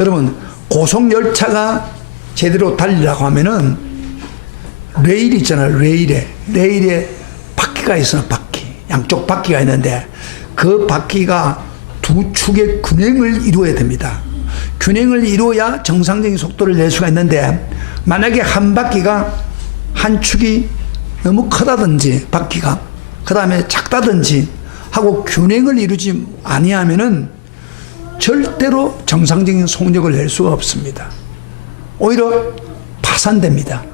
여러분, 고속열차가 제대로 달리려고 하면은 레일 있잖아요. 레일에 바퀴가 있어요. 바퀴. 양쪽 바퀴가 있는데 그 바퀴가 두 축의 균형을 이루어야 됩니다. 균형을 이루어야 정상적인 속도를 낼 수가 있는데, 만약에 한 바퀴가 한 축이 너무 크다든지 바퀴가 그 다음에 작다든지 하고 균형을 이루지 아니하면은 절대로 정상적인 속력을 낼 수가 없습니다. 오히려 파산됩니다.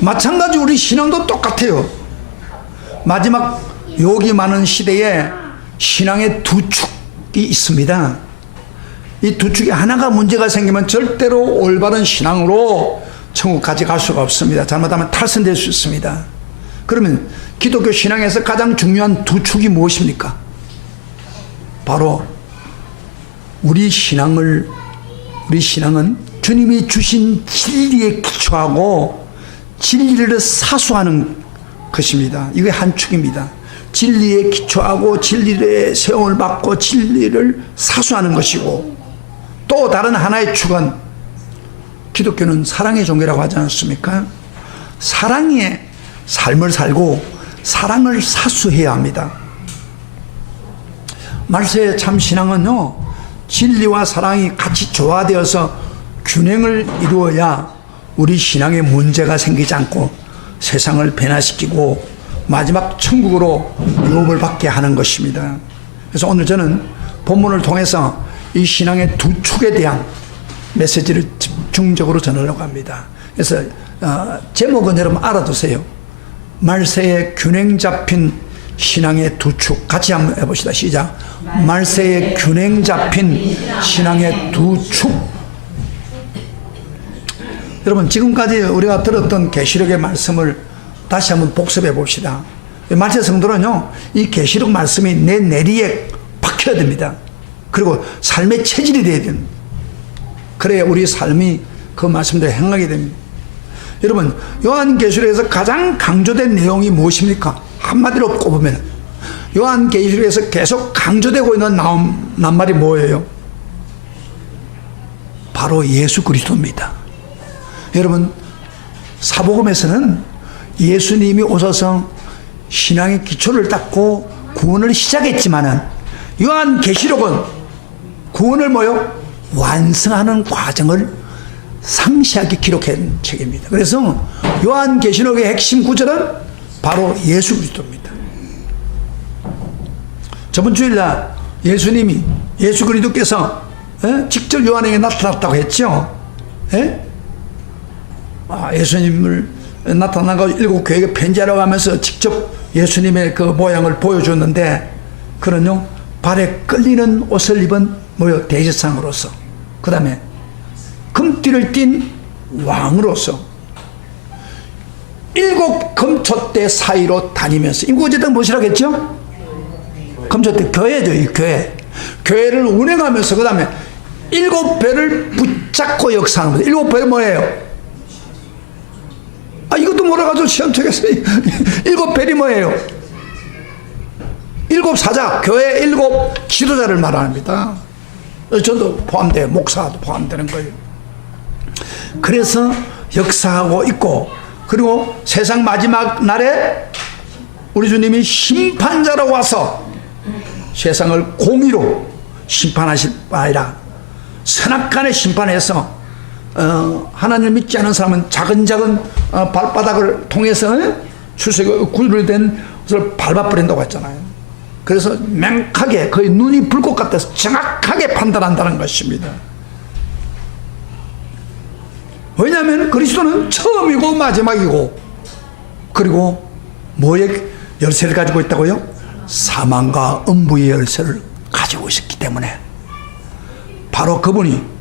마찬가지로 우리 신앙도 똑같아요. 마지막 욕이 많은 시대에 신앙의 두 축이 있습니다. 이 두 축에 하나가 문제가 생기면 절대로 올바른 신앙으로 천국까지 갈 수가 없습니다. 잘못하면 탈선될 수 있습니다. 그러면 기독교 신앙에서 가장 중요한 두 축이 무엇입니까? 바로 우리 신앙은 주님이 주신 진리에 기초하고 진리를 사수하는 것입니다. 이게 한 축입니다. 진리에 기초하고 진리의 세움을 받고 진리를 사수하는 것이고, 또 다른 하나의 축은 기독교는 사랑의 종교라고 하지 않습니까? 사랑의 삶을 살고 사랑을 사수해야 합니다. 말세의 참 신앙은요, 진리와 사랑이 같이 조화되어서 균형을 이루어야 우리 신앙에 문제가 생기지 않고 세상을 변화시키고 마지막 천국으로 유업을 받게 하는 것입니다. 그래서 오늘 저는 본문을 통해서 이 신앙의 두 축에 대한 메시지를 집중적으로 전하려고 합니다. 그래서 제목은 여러분 알아두세요. 말세에 균형 잡힌 신앙의 두 축. 같이 한번 해봅시다. 시작. 말세에 균형 잡힌 신앙의 두 축. 여러분, 지금까지 우리가 들었던 계시록의 말씀을 다시 한번 복습해 봅시다. 말세 성도는요, 이 계시록 말씀이 내 내리에 박혀야 됩니다. 그리고 삶의 체질이 되어야 됩니다. 그래야 우리 삶이 그 말씀대로 행하게 됩니다. 여러분, 요한계시록에서 가장 강조된 내용이 무엇입니까? 한마디로 꼽으면 요한계시록에서 계속 강조되고 있는 낱말이 뭐예요? 바로 예수 그리스도입니다. 여러분, 사복음에서는 예수님이 오셔서 신앙의 기초를 닦고 구원을 시작했지만은 요한계시록은 구원을 완성하는 과정을 상세하게 기록한 책입니다. 그래서 요한계시록의 핵심 구절은 바로 예수 그리스도입니다. 저번 주일날 예수 그리스도께서 직접 요한에게 나타났다고 했죠. 예수님을 나타나고 일곱 교회에 편지하러 가면서 직접 예수님의 그 모양을 보여줬는데, 그는요, 발에 끌리는 옷을 입은 대제사장으로서, 그 다음에 금띠를 띤 왕으로서 일곱 금초대 사이로 다니면서, 이거 어쨌든 무엇이라고 했죠? 금초대 교회죠. 이 교회를 운행하면서 그 다음에 일곱 배를 붙잡고 역사하는 거죠. 일곱 배는 뭐예요? 이것도 몰라가지고 시험 쳐겠어요. 일곱 벨이 뭐예요? 일곱 사자, 교회 일곱 지도자를 말합니다. 저도 포함돼요. 목사도 포함되는 거예요. 그래서 역사하고 있고, 그리고 세상 마지막 날에 우리 주님이 심판자로 와서 세상을 공의로 심판하실 바이라, 선악간에 심판해서 하나님을 믿지 않은 사람은 작은 발바닥을 통해서 출세가 구별된 것을 밟아버린다고 했잖아요. 그래서 명확하게 거의 눈이 불꽃 같아서 정확하게 판단한다는 것입니다. 왜냐하면 그리스도는 처음이고 마지막이고, 그리고 뭐의 열쇠를 가지고 있다고요? 사망과 음부의 열쇠를 가지고 있었기 때문에 바로 그분이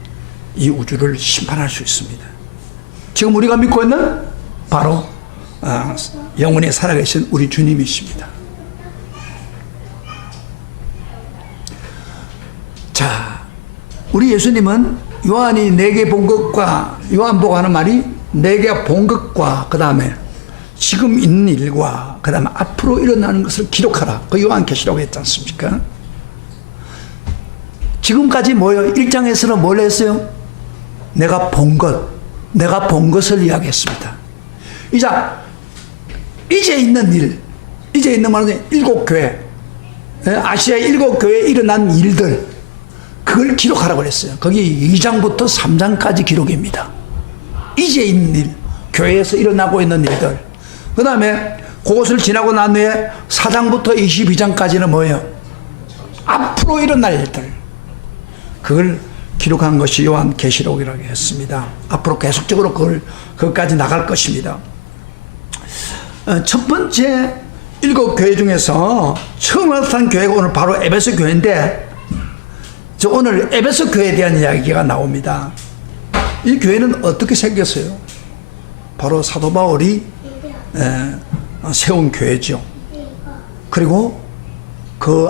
이 우주를 심판할 수 있습니다. 지금 우리가 믿고 있는 바로 영원히 살아계신 우리 주님이십니다. 자, 우리 예수님은 요한이 내게 본 것과, 요한보고 하는 말이 내게 본 것과 그 다음에 지금 있는 일과 그 다음에 앞으로 일어나는 것을 기록하라. 그 요한계시록 했지 않습니까? 지금까지 뭐예요? 1장에서는 뭘 했어요? 내가 본 것을 이야기했습니다. 이제 있는 일, 이제 있는 말은 7교회, 아시아 7교회에 일어난 일들, 그걸 기록하라고 그랬어요. 거기 2장부터 3장까지 기록입니다. 이제 있는 일, 교회에서 일어나고 있는 일들. 그 다음에 그것을 지나고 난 후에 4장부터 22장까지는 뭐예요? 앞으로 일어날 일들. 그걸 기록한 것이 요한계시록이라고 했습니다. 앞으로 계속적으로 그것까지 나갈 것입니다. 첫 번째 7교회 중에서 처음 나타난 교회가 오늘 바로 에베소 교회인데, 오늘 에베소 교회에 대한 이야기가 나옵니다. 이 교회는 어떻게 생겼어요? 바로 사도 바울이 세운 교회죠. 그리고 그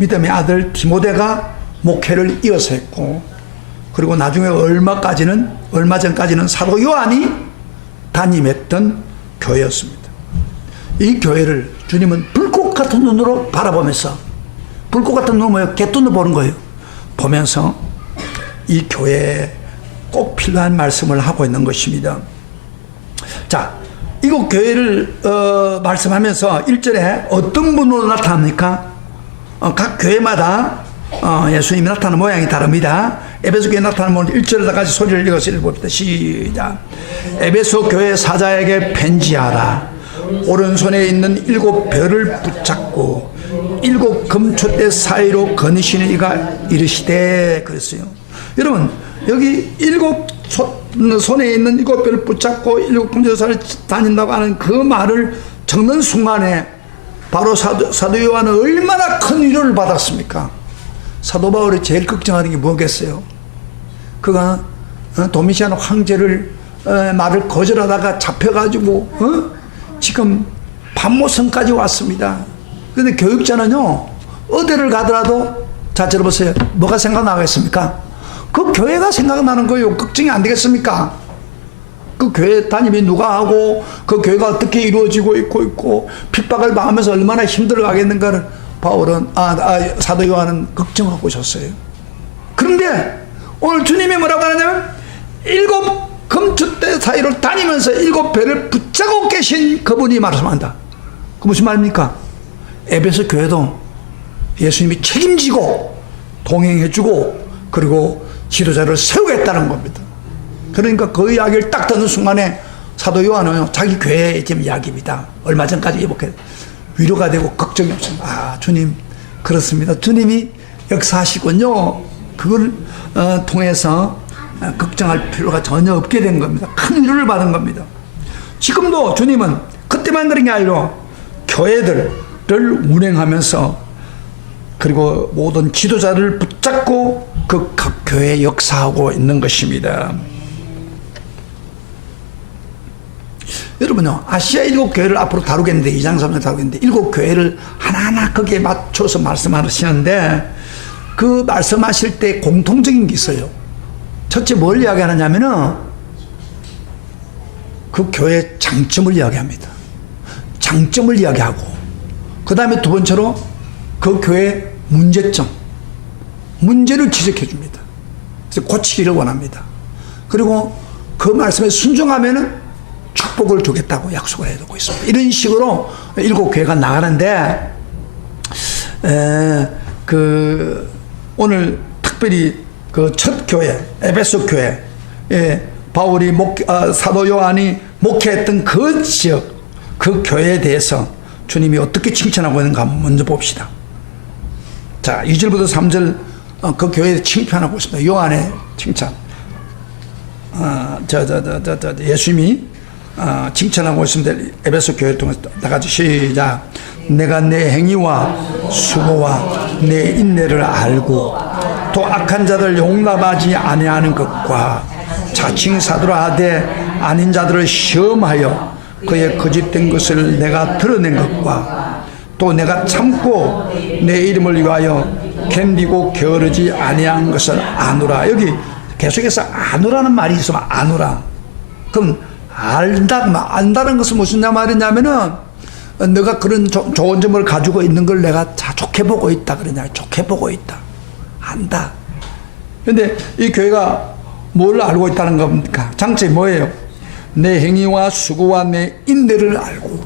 믿음의 아들 디모데가 목회를 이어서 했고, 그리고 나중에 얼마 전까지는 사도 요한이 담임했던 교회였습니다. 이 교회를 주님은 불꽃 같은 눈으로 바라보면서, 불꽃 같은 눈은 뭐예요? 갯눈으로 보는 거예요. 보면서 이 교회에 꼭 필요한 말씀을 하고 있는 것입니다. 자, 이곳 교회를 말씀하면서 1절에 어떤 분으로 나타납니까? 각 교회마다 예수님이 나타나는 모양이 다릅니다. 에베소 교회에 나타나는 1절에다 같이 소리를 읽어서 읽어봅시다. 시작. 에베소 교회 사자에게 편지하라. 오른손에 있는 7별을 붙잡고 7 금촛대 사이로 거니시는 이가 이르시되, 그랬어요. 여러분, 여기 7 손에 있는 7별을 붙잡고 7 금촛대 사이로 다닌다고 하는 그 말을 적는 순간에 바로 사도 요한은 얼마나 큰 위로를 받았습니까? 사도 바울이 제일 걱정하는 게 뭐겠어요? 그가 도미시안 황제를 말을 거절하다가 잡혀가지고 지금 반모성까지 왔습니다. 그런데 교육자는요, 어디를 가더라도, 자, 들어보세요. 뭐가 생각나겠습니까? 그 교회가 생각나는 거예요. 걱정이 안 되겠습니까? 그 교회 담임이 누가 하고, 그 교회가 어떻게 이루어지고 있고 핍박을 당하면서 얼마나 힘들어가겠는가를 바울은, 사도 요한은 걱정하고 있었어요. 그런데 오늘 주님이 뭐라고 하냐면 7 금촛대 사이를 다니면서 7별을 붙잡고 계신 그분이 말씀한다. 그 무슨 말입니까? 에베소 교회도 예수님이 책임지고 동행해주고 그리고 지도자를 세우겠다는 겁니다. 그러니까 그 이야기를 딱 듣는 순간에 사도 요한은 자기 교회의 지금 이야기입니다. 얼마 전까지 이렇게 위로가 되고 걱정이 없습니다. 주님, 그렇습니다. 주님이 역사하시군요. 그걸 통해서 걱정할 필요가 전혀 없게 된 겁니다. 큰 위로를 받은 겁니다. 지금도 주님은 그때만 그런 게 아니라 교회들을 운행하면서 그리고 모든 지도자를 붙잡고 그 각 교회에 역사하고 있는 것입니다. 여러분요, 아시아 7교회를 앞으로 다루겠는데, 2장 3장 다루겠는데 7교회를 하나하나 거기에 맞춰서 말씀하시는데, 그 말씀하실 때 공통적인 게 있어요. 첫째 뭘 이야기하느냐면은 그 교회의 장점을 이야기합니다. 장점을 이야기하고, 그 다음에 두 번째로 그 교회의 문제점, 문제를 지적해 줍니다. 그래서 고치기를 원합니다. 그리고 그 말씀에 순종하면은 축복을 주겠다고 약속을 해두고 있습니다. 이런 식으로 7교회가 나가는데, 오늘 특별히 그 첫 교회, 에베소 교회, 바울이 사도 요한이 목회했던 그 지역, 그 교회에 대해서 주님이 어떻게 칭찬하고 있는가 한번 먼저 봅시다. 자, 2절부터 3절 그 교회에 칭찬하고 있습니다. 요한의 칭찬. 예수님이 칭찬하고 있습니다. 에베소 교회를 통해서 다 같이 시작. 내가 내 행위와 수고와 내 인내를 알고 또 악한 자들 용납하지 아니하는 것과 자칭 사도라 하되 아닌 자들을 시험하여 그의 거짓된 것을 내가 드러낸 것과 또 내가 참고 내 이름을 위하여 견디고 게으르지 아니한 것을 아노라. 여기 계속해서 아노라는 말이 있으면 아노라. 그럼 안다는 것은 무슨 말이냐면은 내가 그런 좋은 점을 가지고 있는 걸 내가 좋게 보고 있다. 그러냐. 좋게 보고 있다. 안다. 그런데 이 교회가 뭘 알고 있다는 겁니까? 장점이 뭐예요? 내 행위와 수고와 내 인내를 알고,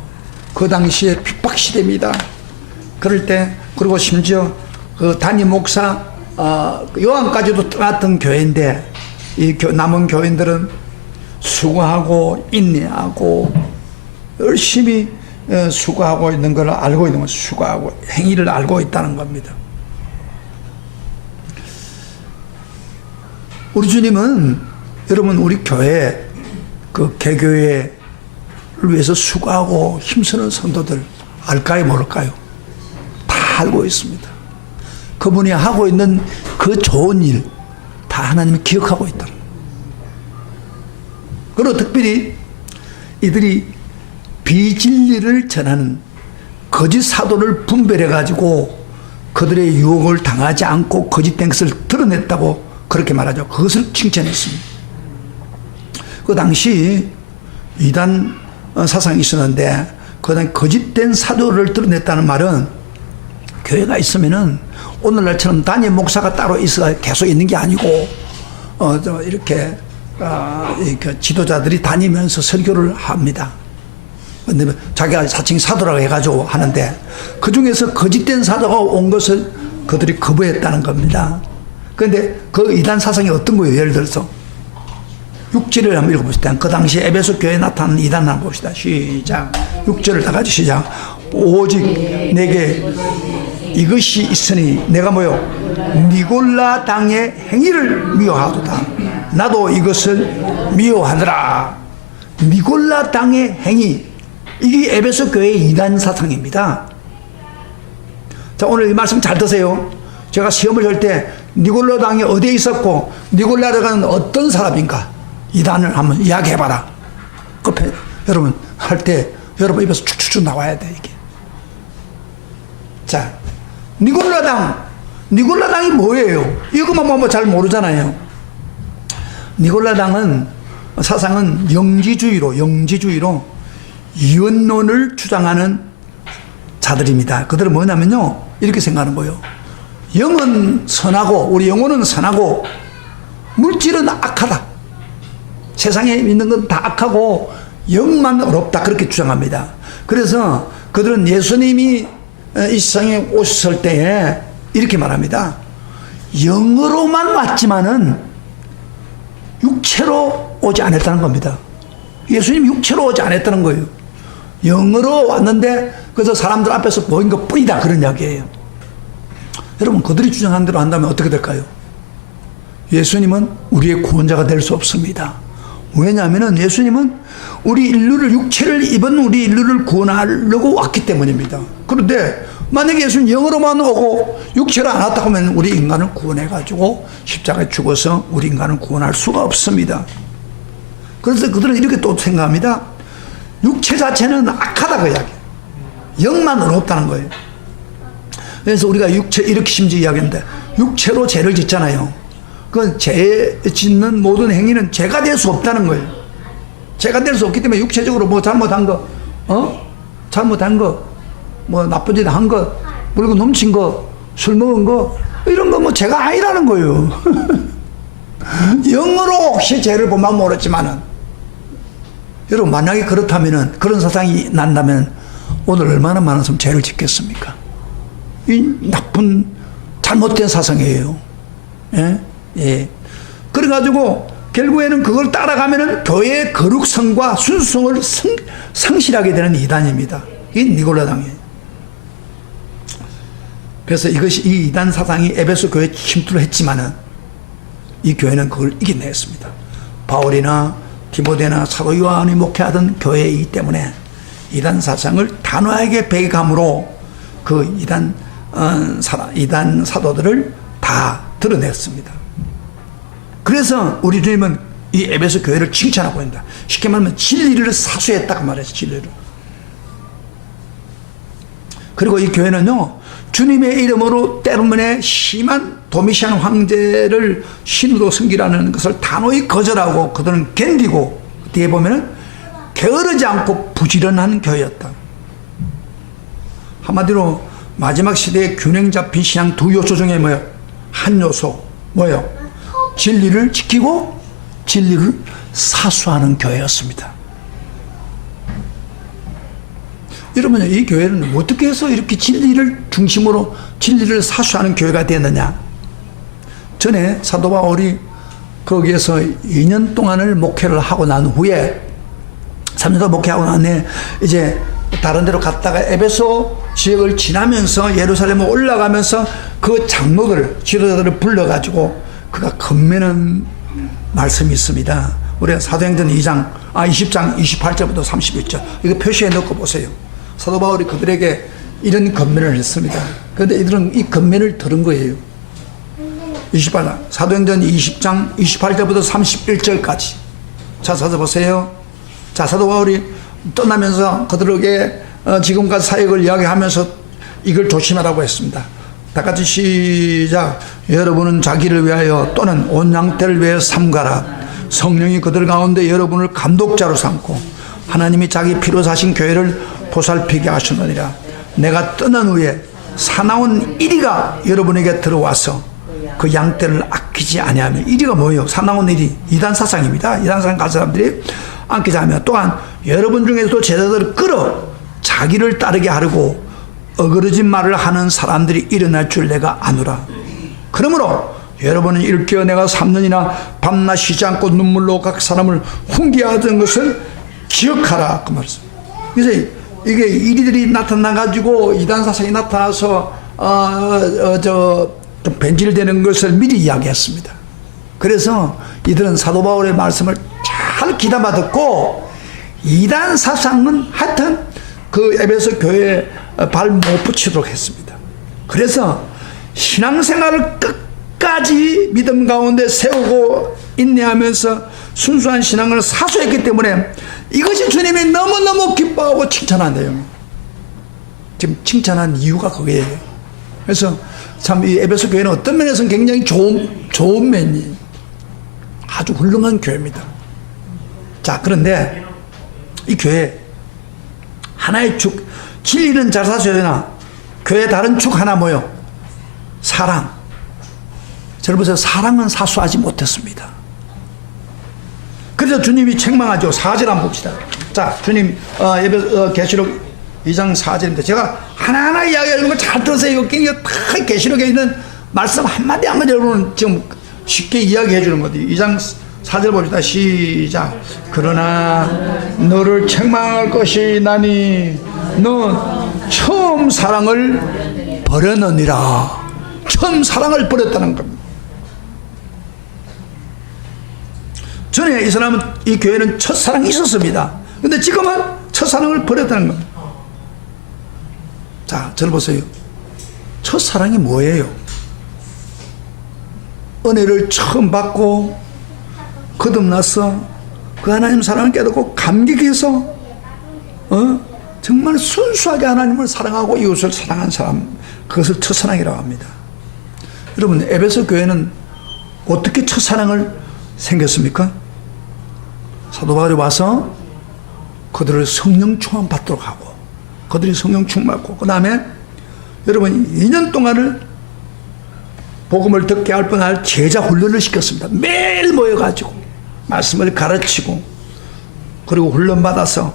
그 당시에 핍박시대입니다. 그럴 때, 그리고 심지어 그 담임 목사 요한까지도 떠났던 교회인데, 이 남은 교인들은 수고하고 인내하고 열심히 수고하고 있는 걸 알고 있는 거죠. 수고하고 행위를 알고 있다는 겁니다. 우리 주님은 여러분 우리 교회 그 개교회를 위해서 수고하고 힘쓰는 성도들 알까요 모를까요? 다 알고 있습니다. 그분이 하고 있는 그 좋은 일 다 하나님이 기억하고 있다. 그리고 특별히 이들이 비진리를 전하는 거짓 사도를 분별해 가지고 그들의 유혹을 당하지 않고 거짓된 것을 드러냈다고 그렇게 말하죠. 그것을 칭찬했습니다. 그 당시 이단 사상이 있었는데 그 당시 거짓된 사도를 드러냈다는 말은 교회가 있으면은 오늘날처럼 담임 목사가 따로 있어 계속 있는 게 아니고 이렇게 지도자들이 다니면서 설교를 합니다. 근데 자기가 사칭 사도라고 해가지고 하는데 그 중에서 거짓된 사도가 온 것을 그들이 거부했다는 겁니다. 그런데 그 이단 사상이 어떤 거예요? 예를 들어서 육절을 한번 읽어봅시다. 그 당시 에베소 교회에 나타난 이단 한번 봅시다. 시작. 6절을 다 같이 시작. 오직 내게 이것이 있으니 내가 뭐요? 니골라 당의 행위를 미워하도다. 나도 이것을 미워하더라. 니골라 당의 행위, 이게 에베소 교회의 이단 사상입니다. 자, 오늘 이 말씀 잘 드세요. 제가 시험을 할 때 니골라 당이 어디에 있었고 니골라당은 어떤 사람인가 이단을 한번 이야기해봐라. 급해 여러분 할 때 여러분 입에서 축축축 나와야 돼 이게. 자, 니골라당이 뭐예요? 이것만 보면 잘 모르잖아요. 니골라당은 사상은 영지주의로 이원론을 주장하는 자들입니다. 그들은 뭐냐면요, 이렇게 생각하는 거예요. 영은 선하고 우리 영혼은 선하고 물질은 악하다. 세상에 있는 건 다 악하고 영만 어렵다, 그렇게 주장합니다. 그래서 그들은 예수님이 이 세상에 오셨을 때에 이렇게 말합니다. 영으로만 왔지만은 육체로 오지 않았다는 겁니다. 예수님 육체로 오지 않았다는 거예요. 영으로 왔는데 그래서 사람들 앞에서 보인 것 뿐이다, 그런 이야기예요. 여러분, 그들이 주장한 대로 한다면 어떻게 될까요? 예수님은 우리의 구원자가 될 수 없습니다. 왜냐하면 예수님은 우리 인류를, 육체를 입은 우리 인류를 구원하려고 왔기 때문입니다. 그런데 만약에 예수님 영으로만 오고 육체로 안 왔다고 하면 우리 인간을 구원해가지고 십자가에 죽어서 우리 인간을 구원할 수가 없습니다. 그래서 그들은 이렇게 또 생각합니다. 육체 자체는 악하다, 그 이야기. 영만 어렵다는 거예요. 그래서 우리가 육체, 이렇게 심지어 이야기하는데, 육체로 죄를 짓잖아요. 그 죄 짓는 모든 행위는 죄가 될 수 없다는 거예요. 죄가 될 수 없기 때문에 육체적으로 뭐 잘못한 거, 잘못한 거, 뭐 나쁜 짓 한 거, 물건 훔친 거, 술 먹은 거, 이런 거 뭐 죄가 아니라는 거예요. 영으로 혹시 죄를 보면 모르지만은, 여러분, 만약에 그렇다면은, 그런 사상이 난다면 오늘 얼마나 많은 사람 죄를 짓겠습니까? 이 나쁜 잘못된 사상이에요. 예? 예. 그래가지고 결국에는 그걸 따라가면은 교회의 거룩성과 순수성을 상실하게 되는 이단입니다. 이 니골라당이에요. 그래서 이것이, 이 이단 사상이 에베소 교회에 침투를 했지만은 이 교회는 그걸 이겨냈습니다. 바울이나 디모데나 사도 요한이 목회하던 교회이기 때문에 이단 사상을 단호하게 배감으로 그 이단 사도들을 다 드러냈습니다. 그래서 우리 주님은 이 에베소 교회를 칭찬하고 있다. 쉽게 말하면 진리를 사수했다고 말했어요. 진리를. 그리고 이 교회는요, 주님의 이름으로 때문에 심한 도미시안 황제를 신으로 섬기라는 것을 단호히 거절하고 그들은 견디고, 뒤에 보면은 게으르지 않고 부지런한 교회였다. 한마디로 마지막 시대의 균형 잡힌 신앙 두 요소 중에 뭐예요? 한 요소 뭐예요? 진리를 지키고 진리를 사수하는 교회였습니다. 여러분, 이 교회는 어떻게 해서 이렇게 진리를 중심으로 진리를 사수하는 교회가 되느냐? 전에 사도 바울이 거기에서 2년 동안을 목회를 하고 난 후에 3년 동안 목회하고 난 후에 이제 다른 데로 갔다가 에베소 지역을 지나면서 예루살렘에 올라가면서 그 장로들, 지도자들을 불러가지고 그가 건면한 말씀이 있습니다. 우리가 사도행전 20장 28절부터 31절 이거 표시해 놓고 보세요. 사도 바울이 그들에게 이런 건면을 했습니다. 그런데 이들은 이 건면을 들은 거예요. 28절 사도행전 20장 28절부터 31절까지 자 찾아보세요. 자, 사도 바울이 떠나면서 그들에게 지금까지 사역을 이야기하면서 이걸 조심하라고 했습니다. 다 같이 시작. 여러분은 자기를 위하여 또는 온 양떼를 위하여 삼가라. 성령이 그들 가운데 여러분을 감독자로 삼고 하나님이 자기 피로 사신 교회를 보살피게 하시느니라. 내가 떠난 후에 사나운 이리가 여러분에게 들어와서 그 양떼를 아끼지 아니하며, 이리가 뭐예요? 사나운 이리, 이단 사상입니다. 이단 사상 간 사람들이 아끼지 않으며, 또한 여러분 중에서도 제자들을 끌어 자기를 따르게 하려고 어그러진 말을 하는 사람들이 일어날 줄 내가 아노라. 그러므로 여러분은 일깨어 내가 3년이나 밤낮 쉬지 않고 눈물로 각 사람을 훈계하던 것을 기억하라, 그 말씀. 그래서 이게 이리들이 나타나가지고 이단 사상이 나타나서 좀 변질되는 것을 미리 이야기했습니다. 그래서 이들은 사도 바울의 말씀을 잘 귀담아 듣고 이단 사상은 하여튼 그 에베소 교회에 발 못 붙이도록 했습니다. 그래서 신앙생활을 끝까지 믿음 가운데 세우고 인내하면서 순수한 신앙을 사수했기 때문에 이것이 주님이 너무너무 기뻐하고 칭찬한대요. 지금 칭찬한 이유가 그거예요. 그래서 참 이 에베소 교회는 어떤 면에서는 굉장히 좋은 면이 아주 훌륭한 교회입니다. 자, 그런데 이 교회 하나의 축, 진리는 잘 사셔야 되나? 교회 다른 축 하나 뭐요? 사랑. 저를 보세요. 사랑은 사수하지 못했습니다. 그래서 주님이 책망하죠. 4절 한번 봅시다. 자, 주님 계시록 2장 4절입니다. 제가 하나하나 이야기하는 걸 잘 들으세요. 이거 다 계시록에 있는 말씀 한마디 한마디 여러분 지금 쉽게 이야기해 주는 거지. 2장 4절 봅시다. 시작. 그러나 너를 책망할 것이 나니 너 처음 사랑을 버렸느니라. 처음 사랑을 버렸다는 겁니다. 전에 이 사람은, 이 교회는 첫사랑이 있었습니다. 근데 지금은 첫사랑을 버렸다는 겁니다. 자, 저를 보세요. 첫사랑이 뭐예요? 은혜를 처음 받고 거듭나서 그 하나님 사랑을 깨닫고 감격해서 정말 순수하게 하나님을 사랑하고 이웃을 사랑한 사람, 그것을 첫사랑이라고 합니다. 여러분, 에베소 교회는 어떻게 첫사랑을 생겼습니까? 사도 바울이 와서 그들을 성령 충만 받도록 하고, 그들이 성령 충만 받고, 그 다음에 여러분 2년 동안을 복음을 듣게 할 뻔할 제자 훈련을 시켰습니다. 매일 모여가지고 말씀을 가르치고, 그리고 훈련받아서,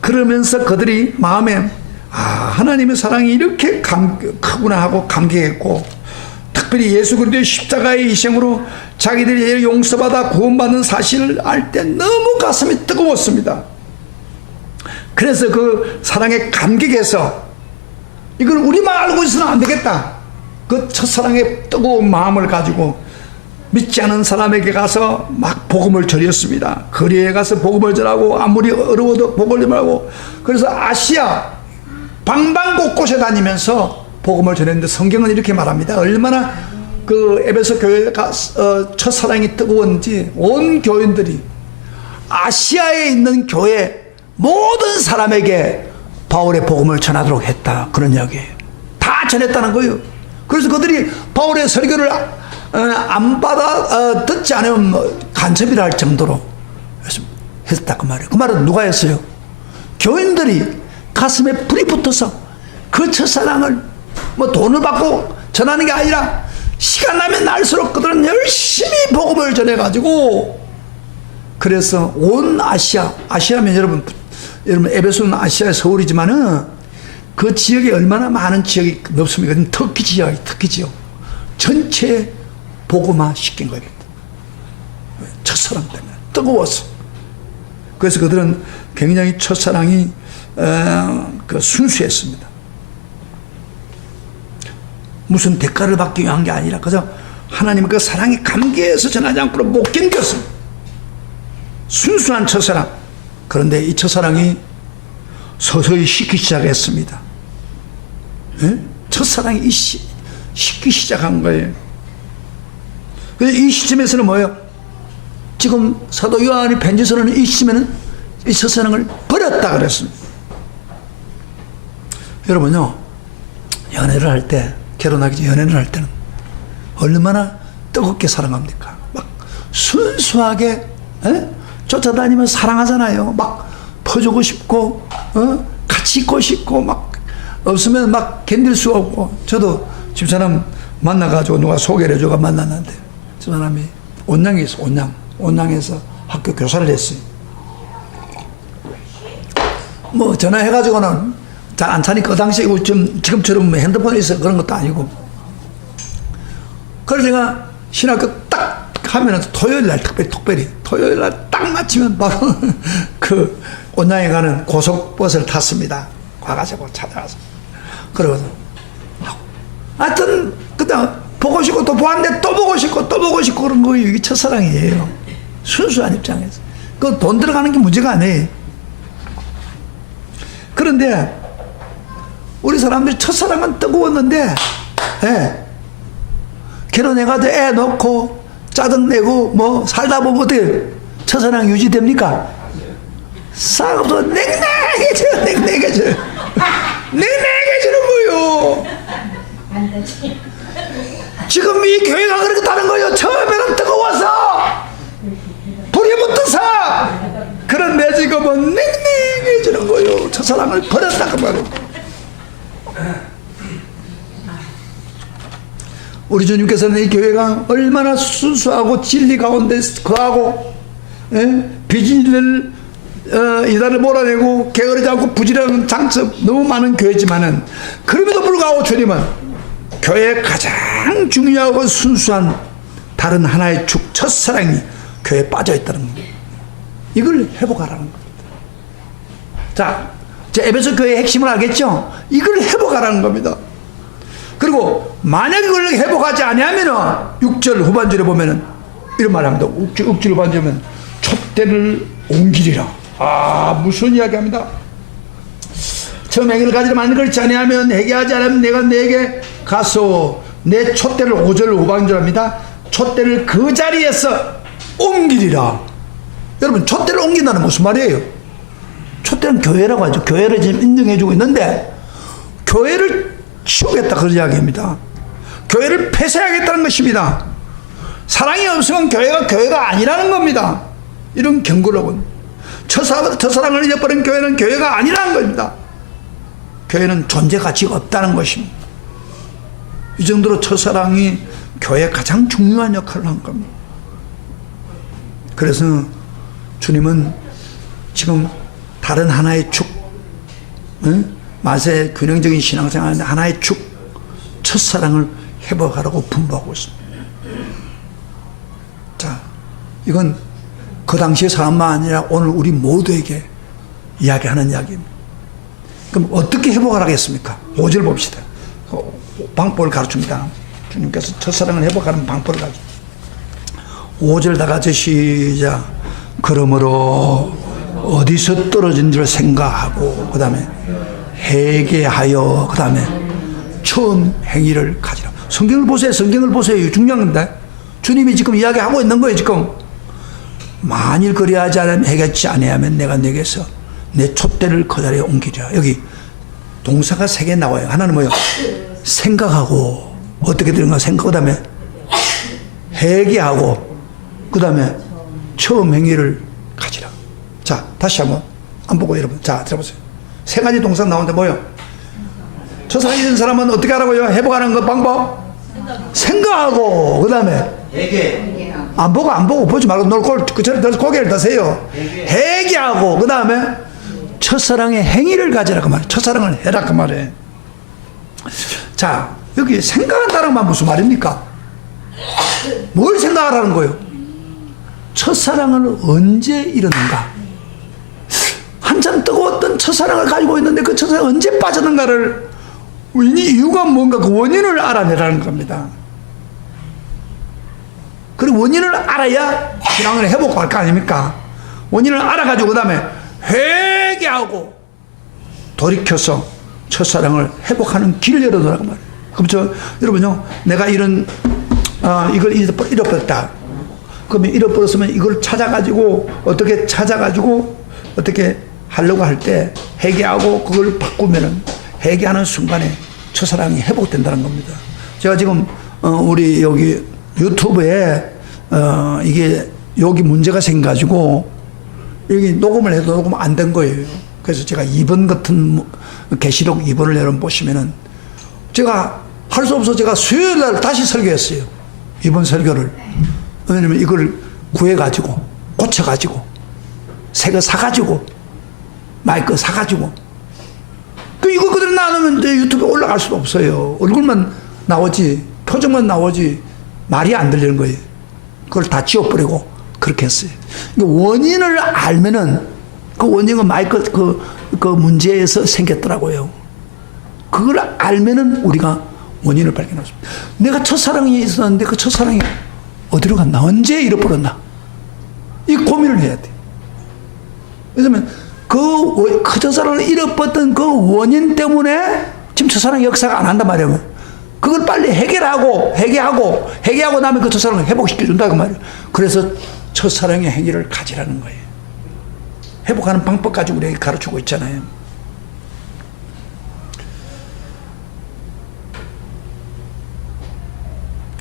그러면서 그들이 마음에 하나님의 사랑이 이렇게 크구나 하고 감격했고, 특별히 예수 그리스도의 십자가의 희생으로 자기들이 용서받아 구원받는 사실을 알 때 너무 가슴이 뜨거웠습니다. 그래서 그 사랑에 감격해서 이걸 우리만 알고 있어서는 안 되겠다. 그 첫사랑의 뜨거운 마음을 가지고 믿지 않은 사람에게 가서 막 복음을 전했습니다. 거리에 가서 복음을 전하고, 아무리 어려워도 복음을 전하고, 그래서 아시아 방방곳곳에 다니면서 복음을 전했는데, 성경은 이렇게 말합니다. 얼마나 그 에베소 교회가 첫사랑이 뜨거웠는지 온 교인들이 아시아에 있는 교회 모든 사람에게 바울의 복음을 전하도록 했다, 그런 이야기예요. 다 전했다는 거예요. 그래서 그들이 바울의 설교를 안 받아 듣지 않으면 간첩이라 할 정도로 했다, 그 말이에요. 그 말은 누가 했어요? 교인들이 가슴에 불이 붙어서 그 첫사랑을 뭐 돈을 받고 전하는 게 아니라 시간 나면 날수록 그들은 열심히 복음을 전해가지고, 그래서 온 아시아면 여러분 에베소는 아시아의 서울이지만은 그 지역에 얼마나 많은 지역이 없습니까? 터키 지역 전체 복음화 시킨 겁니다. 첫사랑 때문에 뜨거웠어. 그래서 그들은 굉장히 첫사랑이 순수했습니다. 무슨 대가를 받기 위한 게 아니라 그저 하나님의 그 사랑에 감개해서 전하지 않고는 못 견뎠습니다. 순수한 첫사랑. 그런데 이 첫사랑이 서서히 식기 시작했습니다. 예? 첫사랑이 식기 시작한 거예요. 그래서 이 시점에서는 뭐예요? 지금 사도 요한이 편지서는 이 시점에는 이 첫사랑을 버렸다 그랬습니다. 여러분요, 연애를 할 때, 결혼하기 전에 연애를 할 때는 얼마나 뜨겁게 사랑합니까? 막 순수하게 쫓아다니면 사랑하잖아요. 막 퍼주고 싶고 같이 있고 싶고 막 없으면 막 견딜 수가 없고. 저도 집사람 만나가지고 누가 소개를 해줘가 만났는데 저 사람이 온양에 있어. 온양에서 학교 교사를 했어요. 뭐 전화해가지고는 잘 안 차니까 그 당시에 지금처럼 핸드폰이 있어 그런 것도 아니고. 그래서 제가 신학교 딱 하면은 토요일날 특별히 토요일날 딱 마치면 바로 그 온양에 가는 고속버스를 탔습니다. 가가지고 찾아가서 그러고서 하여튼 그다음 보고 싶고 또 보았는데 또 보고 싶고 그런 거예요. 이게 첫사랑이에요. 순수한 입장에서 그 돈 들어가는 게 문제가 아니에요. 그런데 우리 사람들이 첫사랑은 뜨거웠는데, 결혼해가지고 애 놓고 짜증내고 뭐 살다 보면 어떻게 첫사랑 유지됩니까? 싹 없어. 냉랭해져요. 냉랭해지는 거요. 지금 이 교회가 그렇다는 거요. 처음에는 뜨거워서 불이 붙어서. 그런데 지금은 냉랭해지는 거요. 첫사랑을 버렸다 그 말이에요. 우리 주님께서는 이 교회가 얼마나 순수하고 진리 가운데 거하고 비진리를 이단을 몰아내고 게으르지 않고 부지런한 장점 너무 많은 교회지만은 그럼에도 불구하고 주님은 교회의 가장 중요하고 순수한 다른 하나의 축 첫사랑이 교회에 빠져있다는 겁니다. 이걸 회복하라는 겁니다. 자, 에베소 교회의 핵심을 알겠죠? 이걸 회복하라는 겁니다. 그리고 만약에 이걸 회복하지 아니하면은 6절 후반절에 보면은 이런 말을 합니다. 6절 후반절에 보면 촛대를 옮기리라. 무슨 이야기 합니다. 처음 행위를 가지려 만든 그렇지 아니하면 회개하지 않으면 내가 내게 가서 내 촛대를 5절 후반절 합니다. 촛대를 그 자리에서 옮기리라. 여러분, 촛대를 옮긴다는 무슨 말이에요? 촛대는 교회라고 하죠. 교회를 지금 인정해주고 있는데 교회를 치우겠다 그런 이야기입니다. 교회를 폐쇄하겠다는 것입니다. 사랑이 없으면 교회가 아니라는 겁니다. 이런 경고를 하고 첫사랑을 잊어버린 교회는 교회가 아니라는 겁니다. 교회는 존재 가치가 없다는 것입니다. 이 정도로 첫사랑이 교회에 가장 중요한 역할을 한 겁니다. 그래서 주님은 지금 다른 하나의 축, 맛의 균형적인 신앙생활인데 하나의 축, 첫사랑을 회복하라고 분부하고 있습니다. 자, 이건 그 당시의 사람만 아니라 오늘 우리 모두에게 이야기하는 이야기입니다. 그럼 어떻게 회복을 하겠습니까? 5절 봅시다. 방법을 가르칩니다. 주님께서 첫사랑을 회복하는 방법을 가르칩니다. 5절 다 같이 시작. 그러므로 어디서 떨어진 줄 생각하고 그 다음에 회개하여 그 다음에 처음 행위를 가지라. 성경을 보세요. 중요한 겁니다. 주님이 지금 이야기하고 있는 거예요. 지금 만일 그리하지 않으면 회개치 아니하면 내가 내게서 내 촛대를 그 자리에 옮기리라. 여기 동사가 3개 나와요. 하나는 뭐예요? 생각하고 어떻게 되는가 생각, 그 다음에 회개하고 그 다음에 처음 행위를 가지라. 자, 다시 한번 안 보고 여러분 자 들어보세요. 3가지 동사 나오는데 뭐예요? 첫사랑이 있는 사람은 어떻게 하라고요? 회복하는 그 방법? 생각하고, 그 다음에 안 보고 보지 말고 고개를 드세요. 회개하고, 그 다음에 첫사랑의 행위를 가지라 그 말이에요. 첫사랑을 해라 그 말이에요. 자, 여기 생각한다는 말 무슨 말입니까? 뭘 생각하라는 거예요? 첫사랑을 언제 이루는가? 한참 뜨거웠던 첫사랑을 가지고 있는데 그 첫사랑이 언제 빠졌는가를, 이유가 뭔가 그 원인을 알아내라는 겁니다. 그리고 원인을 알아야 신앙을 회복할 거 아닙니까? 원인을 알아가지고 그 다음에 회개하고 돌이켜서 첫사랑을 회복하는 길을 열어놓으라고 말이에요. 그렇죠? 여러분요, 내가 이걸 잃어버렸다. 그러면 잃어버렸으면 이걸 찾아가지고 어떻게 하려고 할 때 회개하고 그걸 바꾸면은 회개하는 순간에 첫사랑이 회복된다는 겁니다. 제가 지금 우리 여기 유튜브에 이게 여기 문제가 생겨가지고 여기 녹음을 해도 녹음 안 된 거예요. 그래서 제가 2번 같은 계시록 2번을 여러분 보시면은 제가 할 수 없어 제가 수요일 날 다시 설교했어요. 2번 설교를. 왜냐면 이걸 구해가지고 고쳐가지고 새 거 사가지고 마이크 사가지고 이거 그대로 나누면 이제 유튜브에 올라갈 수도 없어요. 얼굴만 나오지 표정만 나오지 말이 안 들리는 거예요. 그걸 다 지워버리고 그렇게 했어요. 원인을 알면은 그 원인은 마이크 그 문제에서 생겼더라고요. 그걸 알면은 우리가 원인을 발견할 수 있습니다. 내가 첫사랑이 있었는데 그 첫사랑이 어디로 갔나? 언제 잃어버렸나? 이 고민을 해야 돼. 왜냐면 그 첫사랑을 잃어버렸던 그 원인 때문에 지금 첫사랑 역사가 안 한단 말이에요. 그걸 빨리 회개하고 나면 그 첫사랑을 회복시켜준다 그 말이에요. 그래서 첫사랑의 행위를 가지라는 거예요. 회복하는 방법까지 우리에게 가르치고 있잖아요.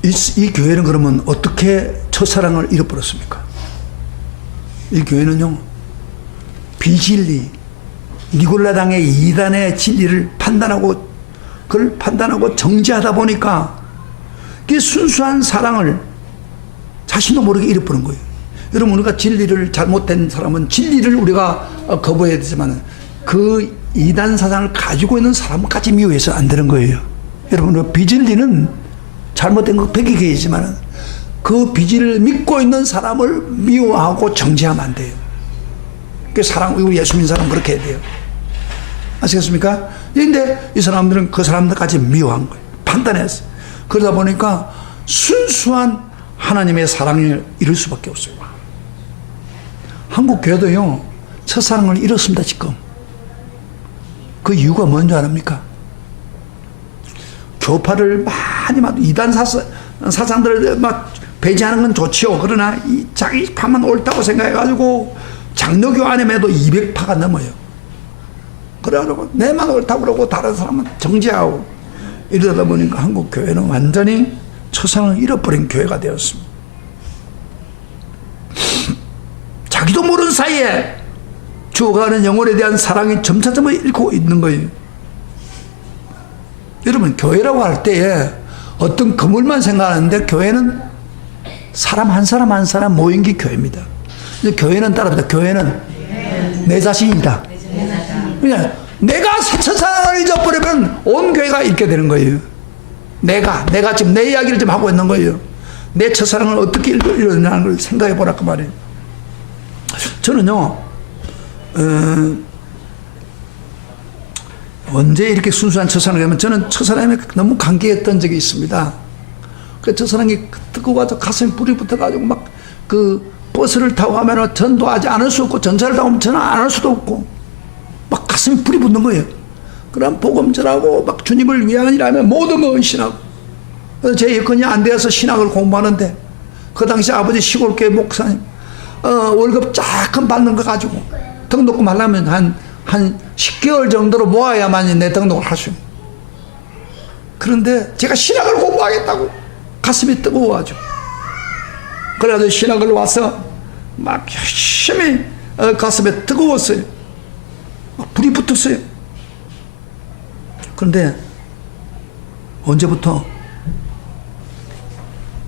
이 교회는 그러면 어떻게 첫사랑을 잃어버렸습니까? 이 교회는요, 비진리, 니골라당의 이단의 진리를 그걸 판단하고 정지하다 보니까 그 순수한 사랑을 자신도 모르게 잃어버린 거예요. 여러분, 우리가 진리를 잘못된 사람은 진리를 우리가 거부해야 되지만 그 이단 사상을 가지고 있는 사람까지 미워해서 안 되는 거예요. 여러분, 비진리는 잘못된 거 100개 개이지만 그 비진리를 믿고 있는 사람을 미워하고 정지하면 안 돼요. 그 우리 예수 믿는 사람 그렇게 해야 돼요. 아시겠습니까? 그런데 이 사람들은 그 사람들까지 미워한 거예요. 판단했어요. 그러다 보니까 순수한 하나님의 사랑을 잃을 수밖에 없어요. 한국 교회도요, 첫사랑을 잃었습니다, 지금. 그 이유가 뭔지 아십니까? 교파를 많이 이단 사상들을 막 배제하는 건 좋지요. 그러나 자기 파만 옳다고 생각해가지고 장로교 안에도 200파가 넘어요. 그래가지고 내만 옳다고 그러고 다른 사람은 정지하고 이러다 보니까 한국 교회는 완전히 첫사랑을 잃어버린 교회가 되었습니다. 자기도 모르는 사이에 죽어가는 영혼에 대한 사랑이 점차점 잃고 있는 거예요. 여러분, 교회라고 할 때에 어떤 건물만 생각하는데 교회는 사람 한 사람 모인 게 교회입니다. 교회는 따라합니다. 교회는 내 자신이다. 그냥 내가 첫사랑을 잊어버리면 온 교회가 잃게 되는 거예요. 내가 지금 내 이야기를 좀 하고 있는 거예요. 내 첫사랑을 어떻게 잃었냐는 걸 생각해 보라고 말이에요. 저는요, 언제 이렇게 순수한 첫사랑을 하면 저는 첫사랑에 너무 감기했던 적이 있습니다. 그 첫사랑이 뜨거워서 가슴에 불이 붙어가지고 막 그 버스를 타고 가면 전도하지 않을 수 없고 전차를 타고 가면 전화 안 할 수도 없고 막 가슴에 불이 붙는 거예요. 그럼 복음 전하고 막 주님을 위한 일하면 모든 거 헌신하고. 그래서 제 여건이 안 돼서 신학을 공부하는데 그 당시 아버지 시골교회 목사님 월급 조금 받는 거 가지고 등록금 하려면 한 10개월 정도로 모아야만 내 등록을 할 수 있는. 그런데 제가 신학을 공부하겠다고 가슴이 뜨거워가지고 그래가지고 신학을 와서 막 열심히 가슴에 뜨거웠어요. 막 불이 붙었어요. 그런데 언제부터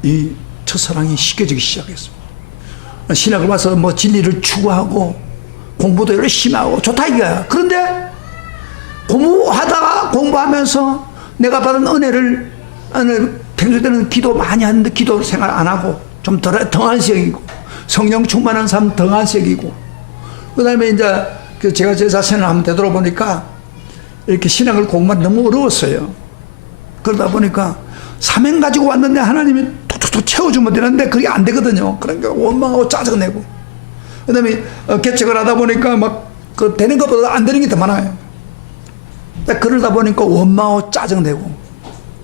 이 첫사랑이 씻겨지기 시작했습니다. 신학을 와서 뭐 진리를 추구하고 공부도 열심히 하고 좋다 이거야. 그런데 공부하면서 내가 받은 은혜를 평소 때는 기도 많이 하는데 기도 생활 안 하고 좀 덩한색이고 성령 충만한 삶 덩한색이고 그 다음에 이제 제가 제 자신을 한번 되돌아보니까 이렇게 신학을 공부하기 너무 어려웠어요. 그러다 보니까 사명 가지고 왔는데 하나님이 툭툭툭 채워주면 되는데 그게 안 되거든요. 그러니까 원망하고 짜증내고 그 다음에 개척을 하다 보니까 막 그 되는 것보다 안 되는 게 더 많아요. 그러다 보니까 원망하고 짜증내고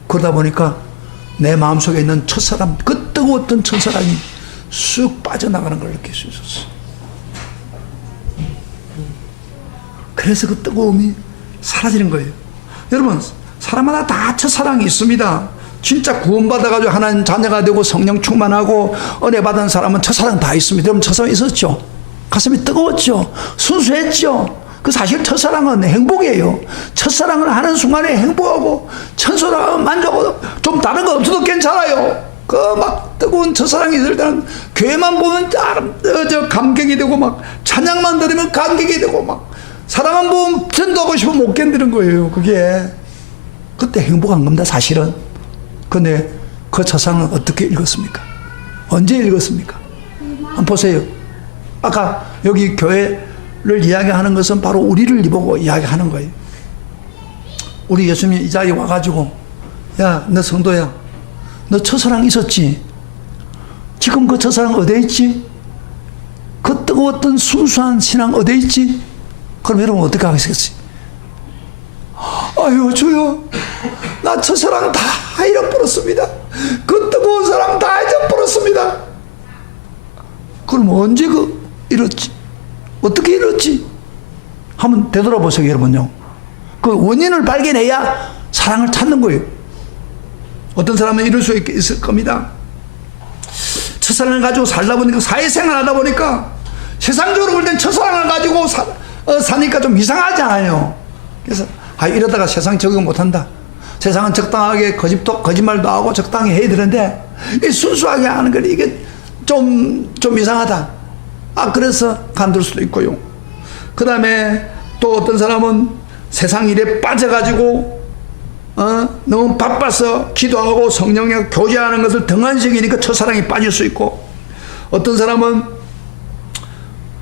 그러다 보니까 내 마음속에 있는 첫사랑, 그 뜨거웠던 첫사랑이 쑥 빠져나가는 걸 느낄 수 있었어요. 그래서 그 뜨거움이 사라지는 거예요. 여러분, 사람마다 다 첫사랑이 있습니다. 진짜 구원받아가지고 하나님 자녀가 되고 성령 충만하고 은혜 받은 사람은 첫사랑 다 있습니다. 여러분, 첫사랑 있었죠? 가슴이 뜨거웠죠? 순수했죠? 그 사실 첫사랑은 행복이에요. 첫사랑을 하는 순간에 행복하고 천사랑은 만족하고 좀 다른 거 없어도 괜찮아요. 그 막 뜨거운 첫사랑이 있을 때는 교회만 보면 감격이 되고 막 찬양만 들으면 감격이 되고 막 사람만 보면 전도하고 싶으면 못 견디는 거예요. 그게 그때 행복한 겁니다, 사실은. 근데 그 첫사랑은 어떻게 읽었습니까? 언제 읽었습니까? 한번 보세요. 아까 여기 교회를 이야기하는 것은 바로 우리를 보고 이야기하는 거예요. 우리 예수님이 이 자리에 와가지고, 야, 너 성도야, 너 첫사랑 있었지? 지금 그 첫사랑 어디에 있지? 그 뜨거웠던 순수한 신앙 어디에 있지? 그럼 여러분 어떻게 하겠어요? 아유, 주여, 나 첫사랑 다 잃어버렸습니다. 그 뜨거운 사랑 다 잊어버렸습니다. 그럼 언제 잃었지? 어떻게 잃었지? 한번 되돌아보세요, 여러분요. 그 원인을 발견해야 사랑을 찾는 거예요. 어떤 사람은 이럴 수 있을 겁니다. 첫사랑을 가지고 살다 보니까, 사회생활 하다 보니까 세상적으로 볼 땐 첫사랑을 가지고 사니까 좀 이상하잖아요. 그래서 이러다가 세상 적응 못한다. 세상은 적당하게 거짓말도 하고 적당히 해야 되는데 순수하게 하는 건 이게 좀 이상하다. 그래서 간둘 수도 있고요. 그 다음에 또 어떤 사람은 세상 일에 빠져가지고 너무 바빠서 기도하고 성령과 교제하는 것을 등한시키니까 첫사랑이 빠질 수 있고, 어떤 사람은